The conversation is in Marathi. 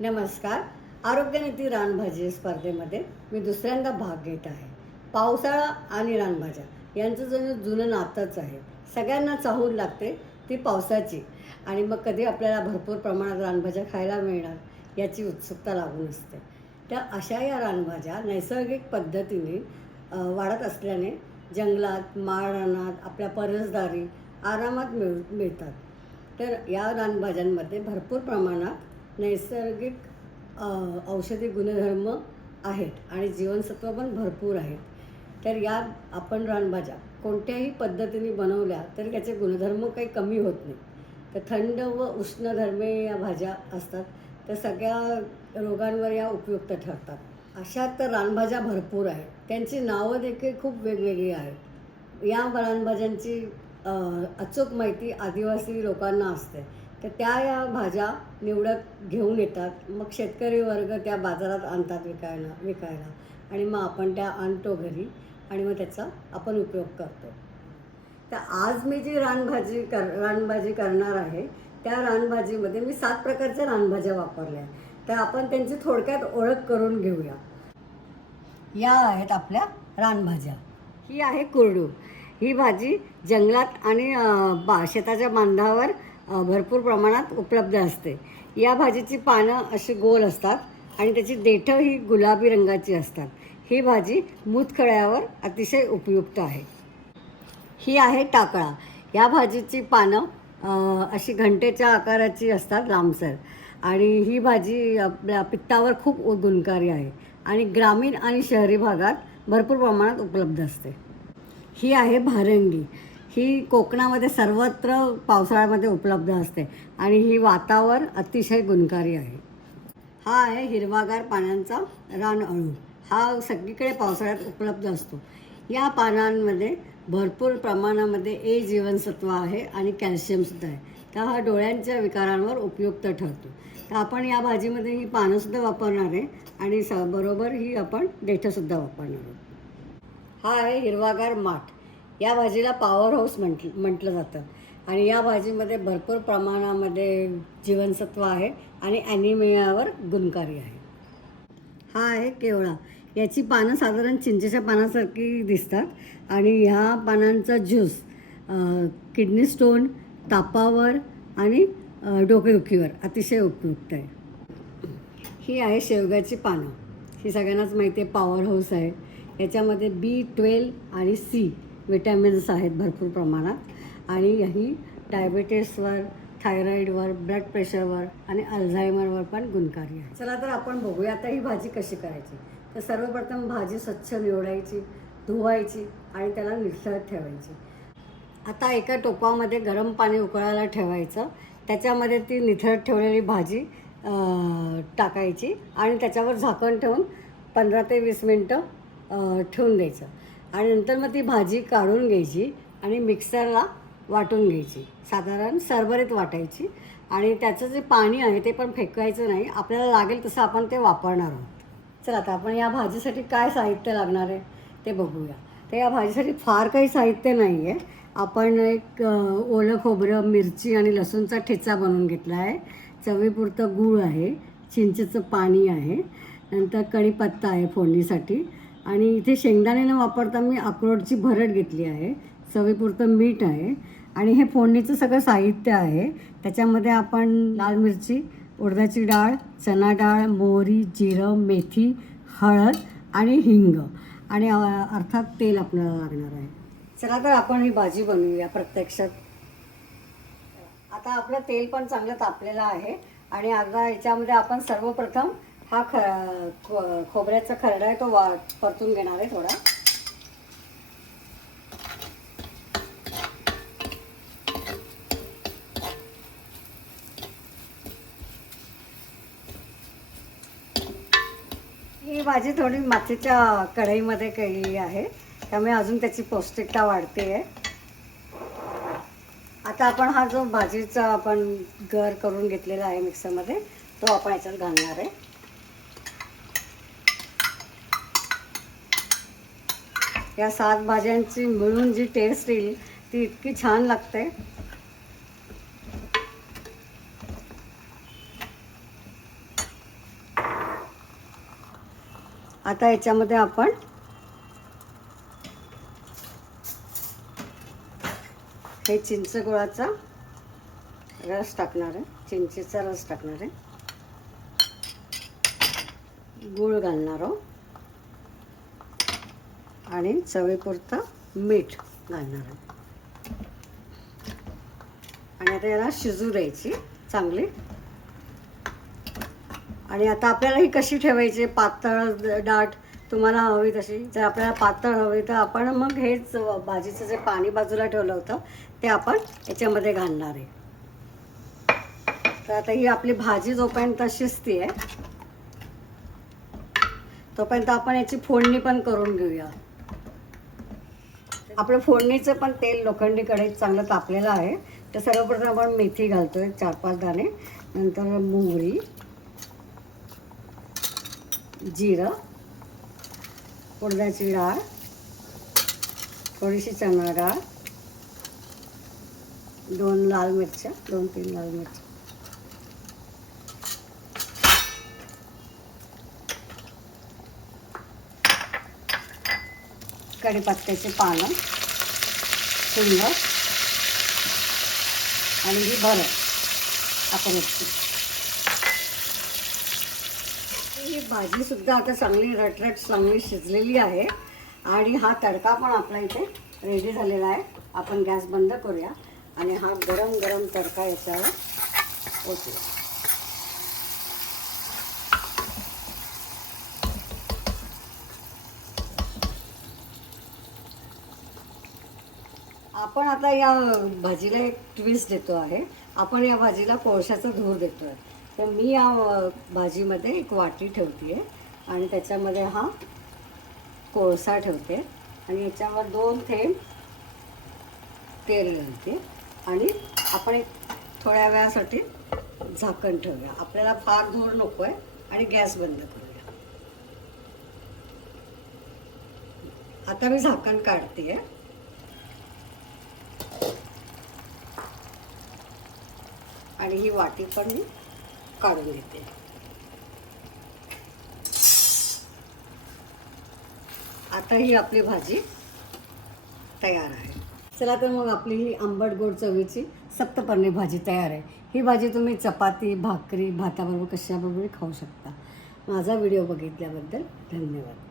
नमस्कार. आरोग्यनीती रानभाजी स्पर्धेमध्ये मी दुसऱ्यांदा भाग घेत आहे. पावसाळा आणि रानभाज्या यांचं जणू जुनं नातंच आहे. सगळ्यांना चाहूल लागते ती पावसाची. आणि मग कधी आपल्याला भरपूर प्रमाणात रानभाज्या खायला मिळणार याची उत्सुकता लागून असते. त्या अशा या रानभाज्या नैसर्गिक पद्धतीने वाढत असल्याने जंगलात माळरानात आपल्या परसदारी आरामात मिळ मिळतात. तर या रानभाज्यांमध्ये भरपूर प्रमाणात नैसर्गिक औषधी गुणधर्म आहेत आणि जीवनसत्व पण भरपूर आहेत. तर या आपण रानभाज्या कोणत्याही पद्धतीने बनवल्या तर याचे गुणधर्म काही कमी होत नाही. तर थंड व उष्णधर्मे या भाज्या असतात तर सगळ्या रोगांवर या उपयुक्त ठरतात. अशा तर रानभाज्या भरपूर आहेत. त्यांची नावं देखील खूप वेगवेगळी आहेत. या रानभाज्यांची अचूक माहिती आदिवासी लोकांना असते. तर त्या या भाज्या निवडत घेऊन येतात. मग शेतकरी वर्ग त्या बाजारात आणतात विकायला विकायला. आणि मग आपण त्या आणतो घरी आणि मग त्याचा आपण उपयोग करतो. तर आज मी जी रानभाजी कर रानभाजी करणार आहे त्या रानभाजीमध्ये मी सात प्रकारच्या रानभाज्या वापरल्या तर आपण त्यांची थोडक्यात ओळख करून घेऊया. या आहेत आपल्या रानभाज्या. ही आहे कुरडू. ही भाजी जंगलात आणि बा शेताच्या बांधावर भरपूर प्रमाणात उपलब्ध असते. या भाजीची पानं अशी गोल असतात आणि त्याची देठं ही गुलाबी रंगाची असतात. ही भाजी मूतखळ्यावर अतिशय उपयुक्त आहे. ही आहे टाकळा. या भाजीची पानं अशी घंटेच्या आकाराची असतात लांबसर. आणि ही भाजी आपल्या पित्तावर खूप गुणकारी आहे. आणि ग्रामीण आणि शहरी भागात भरपूर प्रमाणात उपलब्ध असते. ही आहे भारंगी. ही कोकणामध्ये सर्वत्र पावसाळ्यामध्ये उपलब्ध असते आणि ही वातावर अतिशय गुणकारी आहे. हा आहे हिरवागार पानांचा रानअळू हा सगळीकडे पावसाळ्यात उपलब्ध असतो. या पानांमध्ये भरपूर प्रमाणामध्ये ए जीवनसत्व आहे आणि कॅल्शियमसुद्धा आहे. तर हा डोळ्यांच्या विकारांवर उपयुक्त ठरतो. तर आपण या भाजीमध्ये ही पानंसुद्धा वापरणार आहे आणि स बरोबर ही आपण देठंसुद्धा वापरणार आहोत. हा आहे हिरवागार माठ. या भाजीला पॉवर हाऊस म्हंट म्हटलं जातं. आणि या भाजीमध्ये भरपूर प्रमाणामध्ये जीवनसत्व आहे आणि ॲनिमियावर गुणकारी आहे. हा आहे केवळा. याची पानं साधारण चिंचेच्या पानासारखी दिसतात. आणि ह्या पानांचा ज्यूस किडनी स्टोन तापावर आणि डोकेदुखीवर अतिशय उपयुक्त आहे. ही आहे शेवग्याची पानं. ही सगळ्यांनाच माहिती आहे पॉवर हाऊस आहे. याच्यामध्ये बी ट्वेल्व आणि सी विटॅमिन्स आहेत भरपूर प्रमाणात. आणि ही डायबिटीसवर थायरॉईडवर ब्लड प्रेशरवर आणि अल्झायमरवर पण गुणकारी आहे. चला तर आपण बघूया आता ही भाजी कशी करायची? तर सर्वप्रथम भाजी स्वच्छ निवडायची धुवायची आणि त्याला निसळत ठेवायची. आता एका टोपामध्ये गरम पाणी उकळायला ठेवायचं. त्याच्यामध्ये ती निथळत ठेवलेली भाजी टाकायची आणि त्याच्यावर झाकण ठेवून पंधरा ते वीस मिनटं ठेवून द्यायचं. आणि नंतर मग ती भाजी काढून घ्यायची आणि मिक्सरला वाटून घ्यायची. साधारण सरभरीत वाटायची. आणि त्याचं जे पाणी आहे ते पण फेकवायचं नाही. आपल्याला लागेल तसं आपण ते वापरणार आहोत. चला आता आपण या भाजीसाठी काय साहित्य लागणार आहे ते बघूया. तर या भाजीसाठी फार काही साहित्य नाही आहे आपण एक ओलं खोबरं मिरची आणि लसूणचा ठेचा बनवून घेतला आहे. चवीपुरतं गूळ आहे. चिंचेचं पाणी आहे. नंतर कढीपत्ता आहे फोडणीसाठी. आणि इथे शेंगदाणे न वापरता मी अक्रोडची भरड घेतली आहे. चवीपुरतं मीठ आहे. आणि हे फोडणीचं सगळं साहित्य आहे. त्याच्यामध्ये आपण लाल मिरची उडदाची डाळ चना डाळ मोहरी जिरं मेथी हळद आणि हिंग. आणि अर्थात तेल आपल्याला लागणार आहे. चला तर आपण ही भाजी बनवूया प्रत्यक्षात. आता आपलं तेल पण चांगलं तापलेलं आहे. आणि आता याच्यामध्ये आपण सर्वप्रथम हा ख खोबऱ्याचा खरडा आहे तो वा परतून घेणार आहे थोडा. ही भाजी थोडी मातीच्या कढईमध्ये केलेली आहे. त्यामुळे अजून त्याची पौष्टिकता वाढते आहे. आता आपण हा जो भाजीचा आपण गर करून घेतलेला आहे मिक्सरमध्ये तो आपण याच्यात घालणार आहे. या सात भाज्यांची मिळून जी टेस्ट येईल ती इतकी छान लागते. आता याच्यामध्ये आपण हे चिंच गुळाचा रस टाकणार आहे. चिंचेचा रस टाकणार आहे. गूळ घालणार आहोत. आणि चवीपुरतं मीठ घालणार आहे. आणि आता याला शिजू द्यायची चांगली. आणि आता आपल्याला ही कशी ठेवायची? पातळ डाट तुम्हाला हवी तशी. जर आपल्याला पातळ हवी तर आपण मग हेच भाजीचं जे पाणी बाजूला ठेवलं होतं ते आपण याच्यामध्ये घालणार आहे. तर आता ही आपली भाजी जोपर्यंत शिजती आहे तोपर्यंत आपण याची फोडणी पण करून घेऊया. आपलं फोडणीचं पण तेल लोखंडी कढईत चांगलं तापलेलं आहे. तर सर्वप्रथम आपण मेथी घालतोय चार पाच दाणे. नंतर मोहरी जिरं उडदाची डाळ थोडीशी चणा डाळ दोन लाल मिरच्या दोन तीन लाल मिरच्या. कढीपत्त्याचे पानं सुंदर. आणि ही भरं आपण ही भाजीसुद्धा आता चांगली रटरट चांगली शिजलेली आहे. आणि हा तडका पण आपला इथे रेडी झालेला आहे. आपण गॅस बंद करूया. आणि हा गरम गरम तडका याच्यावर ओतूया. आपण आता या भाजीला एक ट्विस्ट देतो आहे. आपण या भाजीला कोळशाचा धूर देतो आहे तर मी या भाजीमध्ये एक वाटी ठेवते आहे आणि त्याच्यामध्ये हा कोळसा ठेवते. आणि याच्यावर दोन थेंब तेल घालते. आणि आपण एक थोड्या वेळासाठी झाकण ठेवूया. आपल्याला फार धूर नको आहे आणि गॅस बंद करूया. आता मी झाकण काढते आहे आणि ही वाटी पण मी काढून घेते. आता ही आपली भाजी तयार आहे. चला तर मग आपली ही आंबट गोड चवीची सप्तपर्णी भाजी तयार आहे. ही भाजी तुम्ही चपाती भाकरी भाताबरोबर कशाबरोबर खाऊ शकता. माझा व्हिडिओ बघितल्याबद्दल धन्यवाद.